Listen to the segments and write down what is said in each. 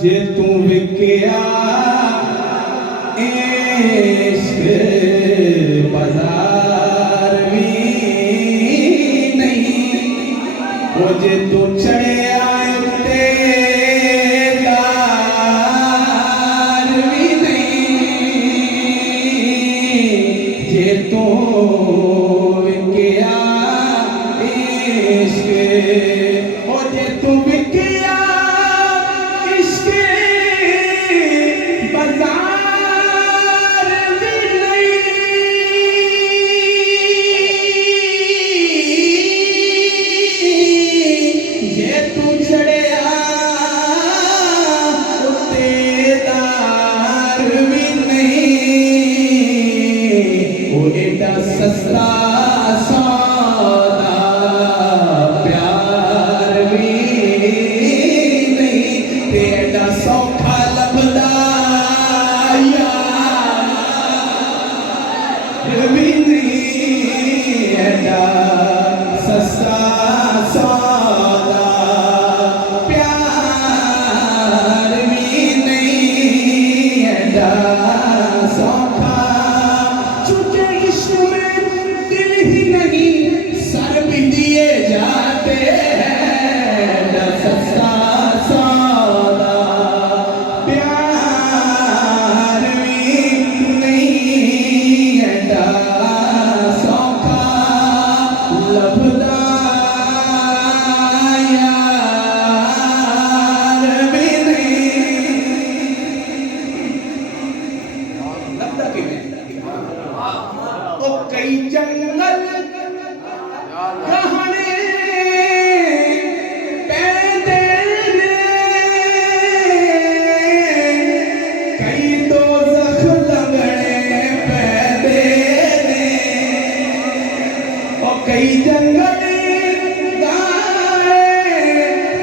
जे तू विकिया इश्क बाजार में नहीं, वो जे तू चढ़े आए ते तार भी नहीं, जे तू विकिया इश्क, वो जे तू विकिया सस्ता सौदा प्यार भी नहीं, तेरा सौखा लभदा यार भी नहीं, एडा सस्ता सौदा प्यार भी नहीं, एडा सौखा जाते हैं, सस्ता सौदा प्यार भी नहीं, एडा सौखा लभदा यार भी नहीं। लभदा किवें? ओ कई जंगल कहानी पैदे ने, कई दोज़ख लगने पैदे ने, और कई जंगल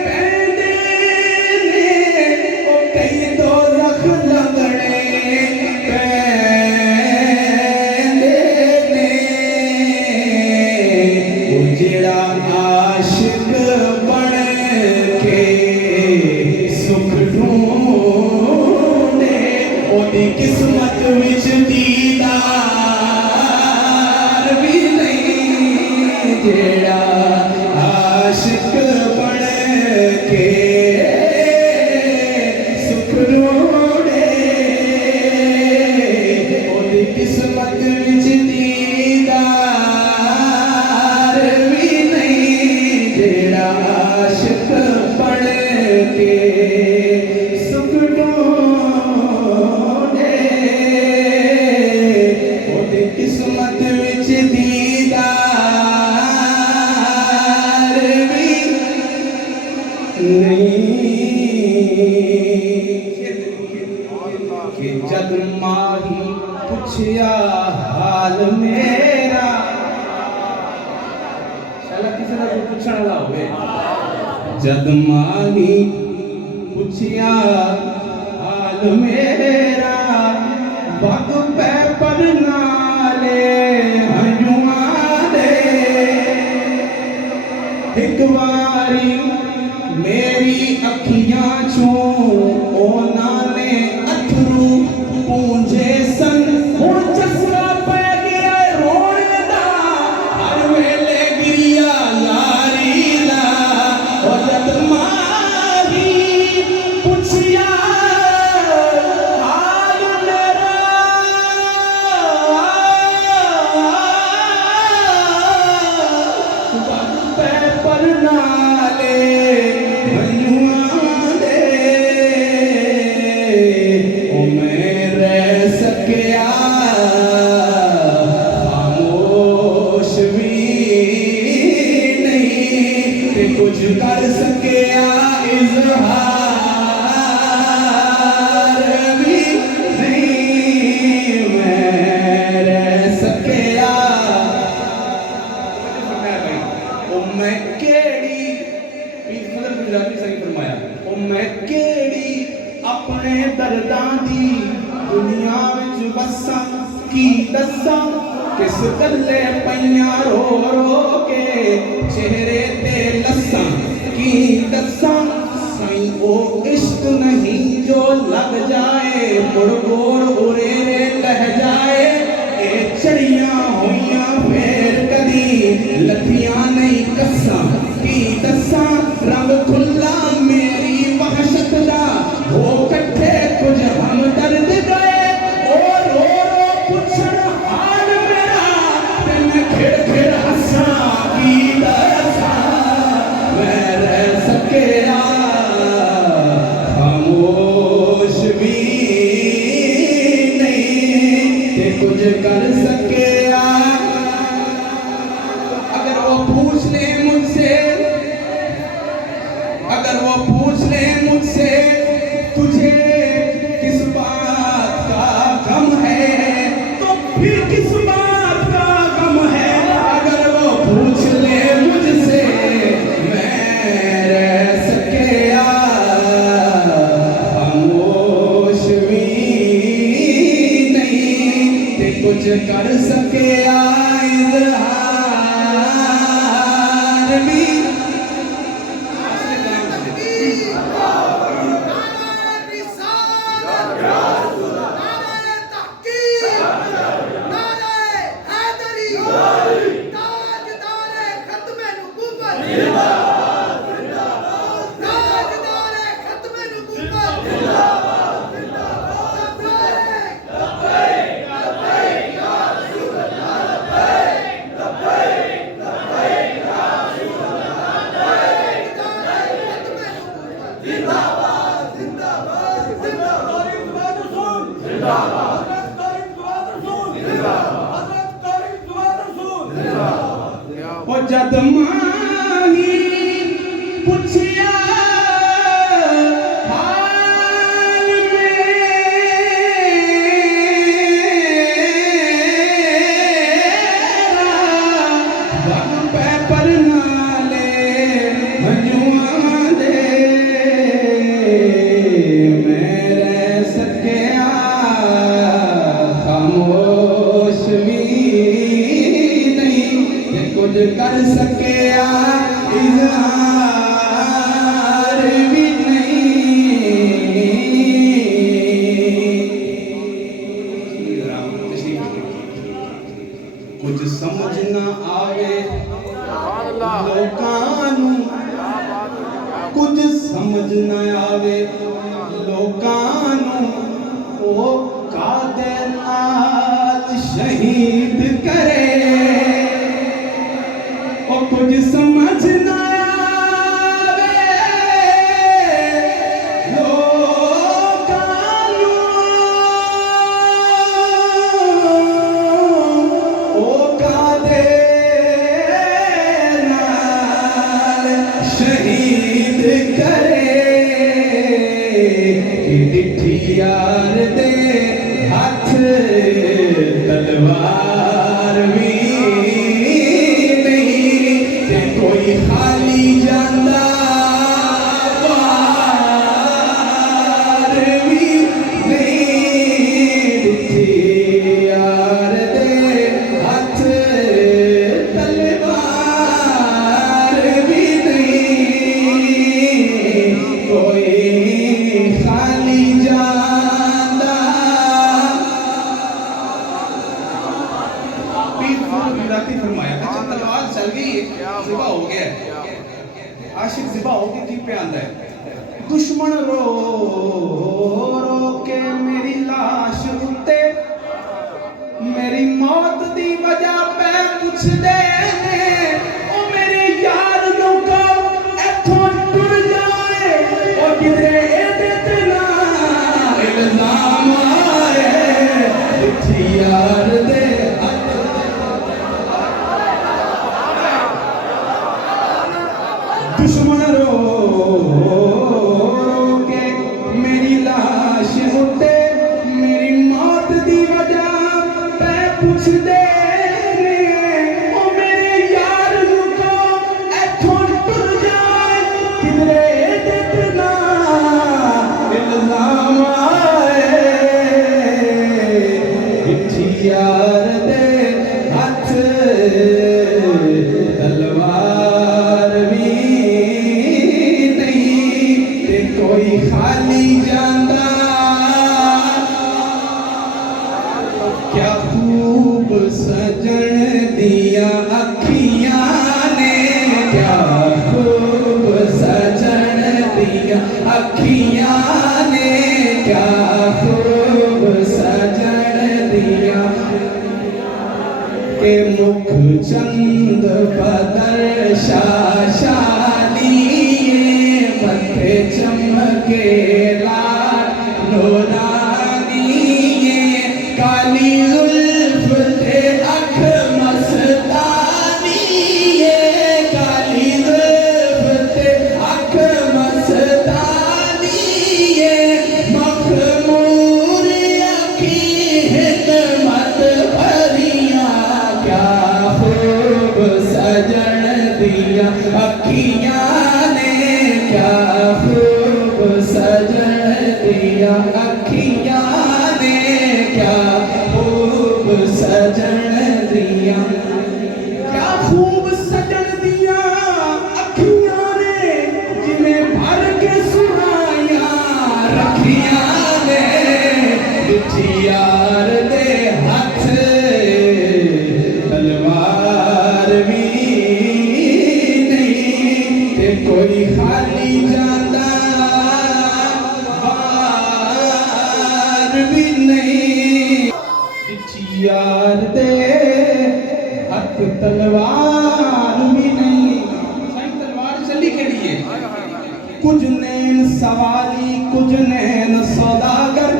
पैदे ने, और कई दोज़ख लगने जेड़ा आशिक बन के सुख ढूंढे, ओदी किस्मत विच दीदार भी नहीं, जेड़ा आशिक बन के सुख ढूंढे, ओदी किस्मत विच दीदार आशिक बन के सुख ढूंढे, ओदी किस्मत विच दीदार भी नहीं। कि जद माही पुछया हाल मेरा, किसी का पूछने वाला होवे, जद माही पुछया हाल मेरा, बग पै पर नाले हंजुआं दे, एक बारी मेरी अखियां चों ओना ने अथरू पूंजे सन, हुण चस्का पै गया रोण दा, हर वेले गिरिया लारी दा, ओ जद माही पुछया हाल मेरा, की दसा किस गल्ले पैया रो रो के चेहरे ते लसा की दसा साईं ओ इश्क नहीं जो लग जाए मुड़ गोर उरेरे लह जाए ए चढ़िया होइया फेर कदी लथियां नहीं कसा की दसा रंग खुला मेरी वहशत दा हो कट्ठे कुछ हम दर्द गए ओ रो रो पुछण हाल मेरा ते मैं खिड़ खिड़ हसा की दसा मैं रह सकिया खामोश भी नहीं ते कुछ कर सकिया अगर वो पूछ ले मुझसे तुझे किस बात का गम है तो फिर किस बात का गम है अगर वो पूछ ले मुझसे मैं रह सकिया खामोश भी नहीं ते कुछ कर सकिया इज़हार भी ओ जद माही पुछिया हाल मेरा वग पे पर नाले हंजुआ दे मैं रह सकिया खामोश भी कुछ कर सकिया इज़हार भी नहीं कुछ समझ ना आवे लोकानू कुछ समझ ना आवे लोकानू ओ कादे नाल शहीद करे कुछ समझ ना आवे लोकानू ओ कादे नाल शहीद करे डिठी यार दे हाथ तलवार भी कोई खाली जांदा बार भी नहीं यार दे हाथ तलवार भी नहीं कोई खाली जांदा फरमाया अच्छा तलवार चल गई ज़िबा हो गया आशिक ज़िबा हो के जी पे आंदा है दुश्मन रो रो के मेरी लाश उत्ते मेरी मौत दी वजह पे पूछ दे ओ मेरे यार लोका इथों टुर जाए ओ किधरे एदे ते ना इल्जाम आए चिट्ठी यार दे दुश्मन रो के मेरी लाश उठे मेरी मौत दी वजह पे पूछ दे ओ मेरे यार को इथों टुर जाए किधरे इतना इल्जाम आए चिट्ठी यार दे हथ तलवार भी नहीं ते कोई खाली जांदा क्या खूब सजन दिया अखियां ने क्या खूब सजन दिया अखियां ने क्या खूब सजन दिया के मुख चंद बदर शाशाली मथे चमके लाल नूरानी काली जुल्फ ते अख मस्तानी काली जुल्फ ते अख मस्तानी मखमूर अखी हिकमत भरिया क्या खूब सजन दिया अखियां ने क्या खूब सजन दिया अखियां ने क्या खूब सजन दिया क्या खूब सजन दिया अखियां ने जिन्हें भर के सुनाया रखियां ने दुखी यार दे हथ तलवार भी नहीं ते कोई खाली जांदा बार भी नहीं दुखी यार दे हथ तलवार भी नहीं साईं तलवार चली के लिए कुछ नैन सवाली कुछ नैन सौदागर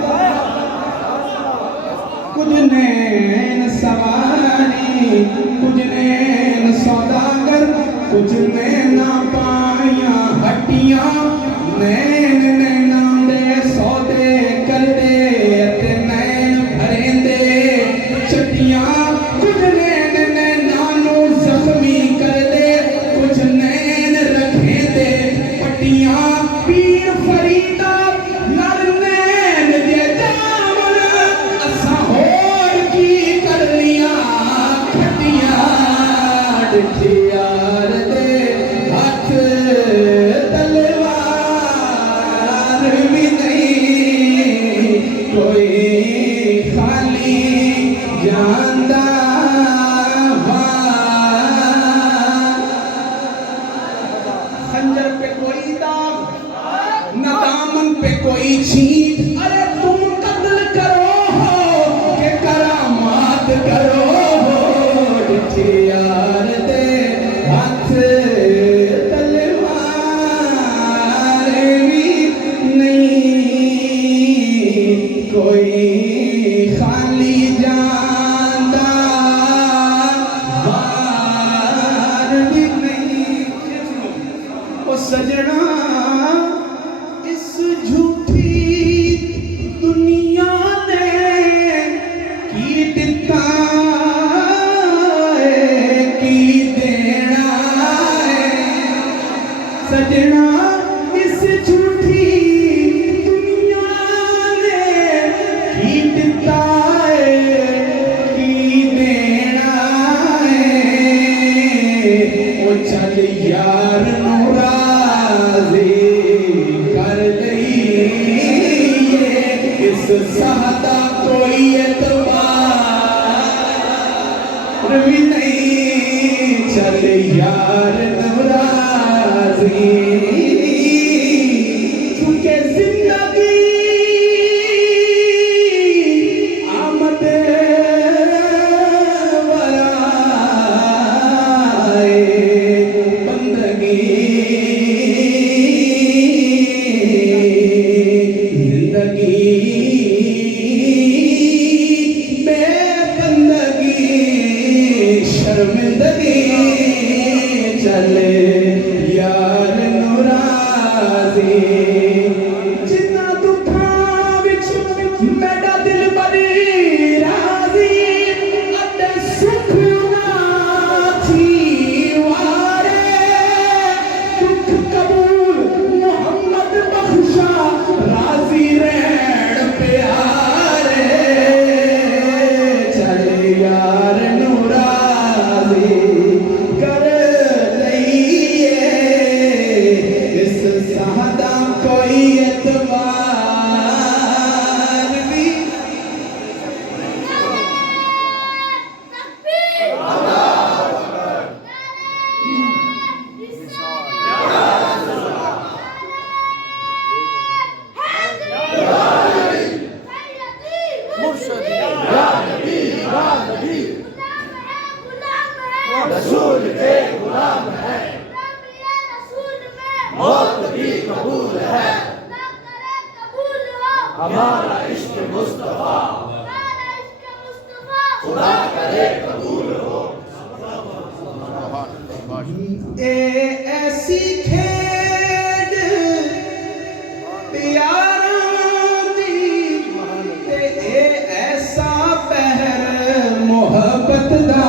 कुछ नैन सवाली कुछ नैन सौदागर कुछ नैना पाया हटियां नैन नैना दे सौदे कर दे ते नैन भरेंदे चटियां कुछ नैन नैना नु जख्मी कर दे कुछ नैन रखे दे पटियां पीर फरीदा लड़ नैन दे जावन असा होर की कर लिया खटियां डिठी यार दे हथ तलवार भी नहीं कोई खाली जांदा खंजर पे कोई दाग न दामन पे कोई छींट अरे तुम कत्ल करो हो के करामात करो हो डिठी यार दे हथ तलवार भी नहीं कोई खाली जांदा बार भी नहीं ओ सजना इस झूठी दुनिया ने की दिता है की देना है सजना इस झूठी दुनिया ने की दिता है की देना है ओ चल यार नूराज़ी कर लईए इस सादा कोई एतबार भी नहीं चल यार नूराज़ी चूंकि जिंदगी आमद बराए बंदगी जिंदगी बेबंदगी शर्मिंदगी चले यार नूराज़ी जिन्ना ए ऐसी खेड प्यारों दी ते ए ऐसा पहर मोहब्बत दा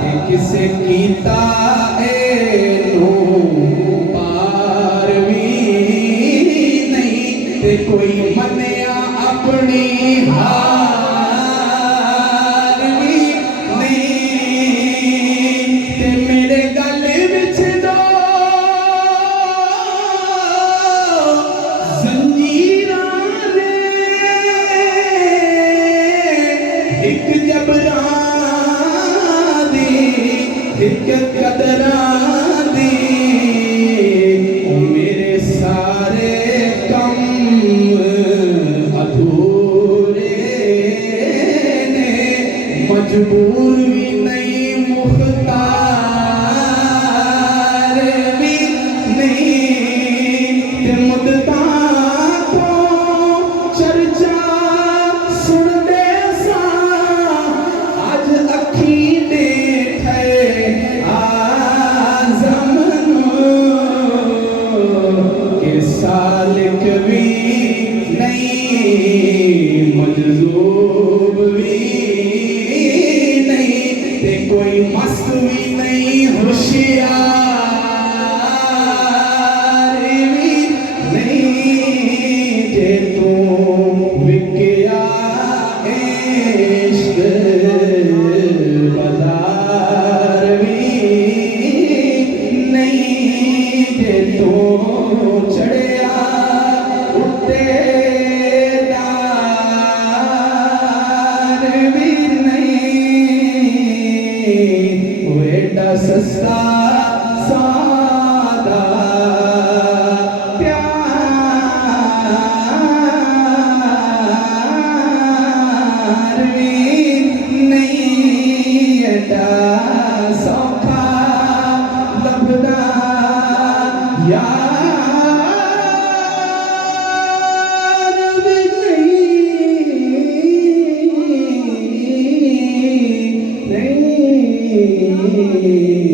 कि किसे कीता एनू पार भी नहीं ते कोई मन्या अपनी हार भी नहीं ते मेरे गल विच दो जंजीरां ने एक जबरां दी एक कदरां दी ओ मेरे सारे कम अधूरे ने मजबूर भी नहीं मुख्तार भी नहीं ते मुद्दां तो चर्चा सुनदे सा अज अखी देखे आज़म के सालिक भी नहीं मजजूब भी नहीं ते कोई मस्त भी नहीं होशियार भी नहीं जे तू विकिया इश्क बाजार भी नहीं जे तू चढ़िया उत्ते दार भी नहीं वो एडा सस्ता सादा प्यार भी नहीं एडा सौखा लभदा यार भी नहीं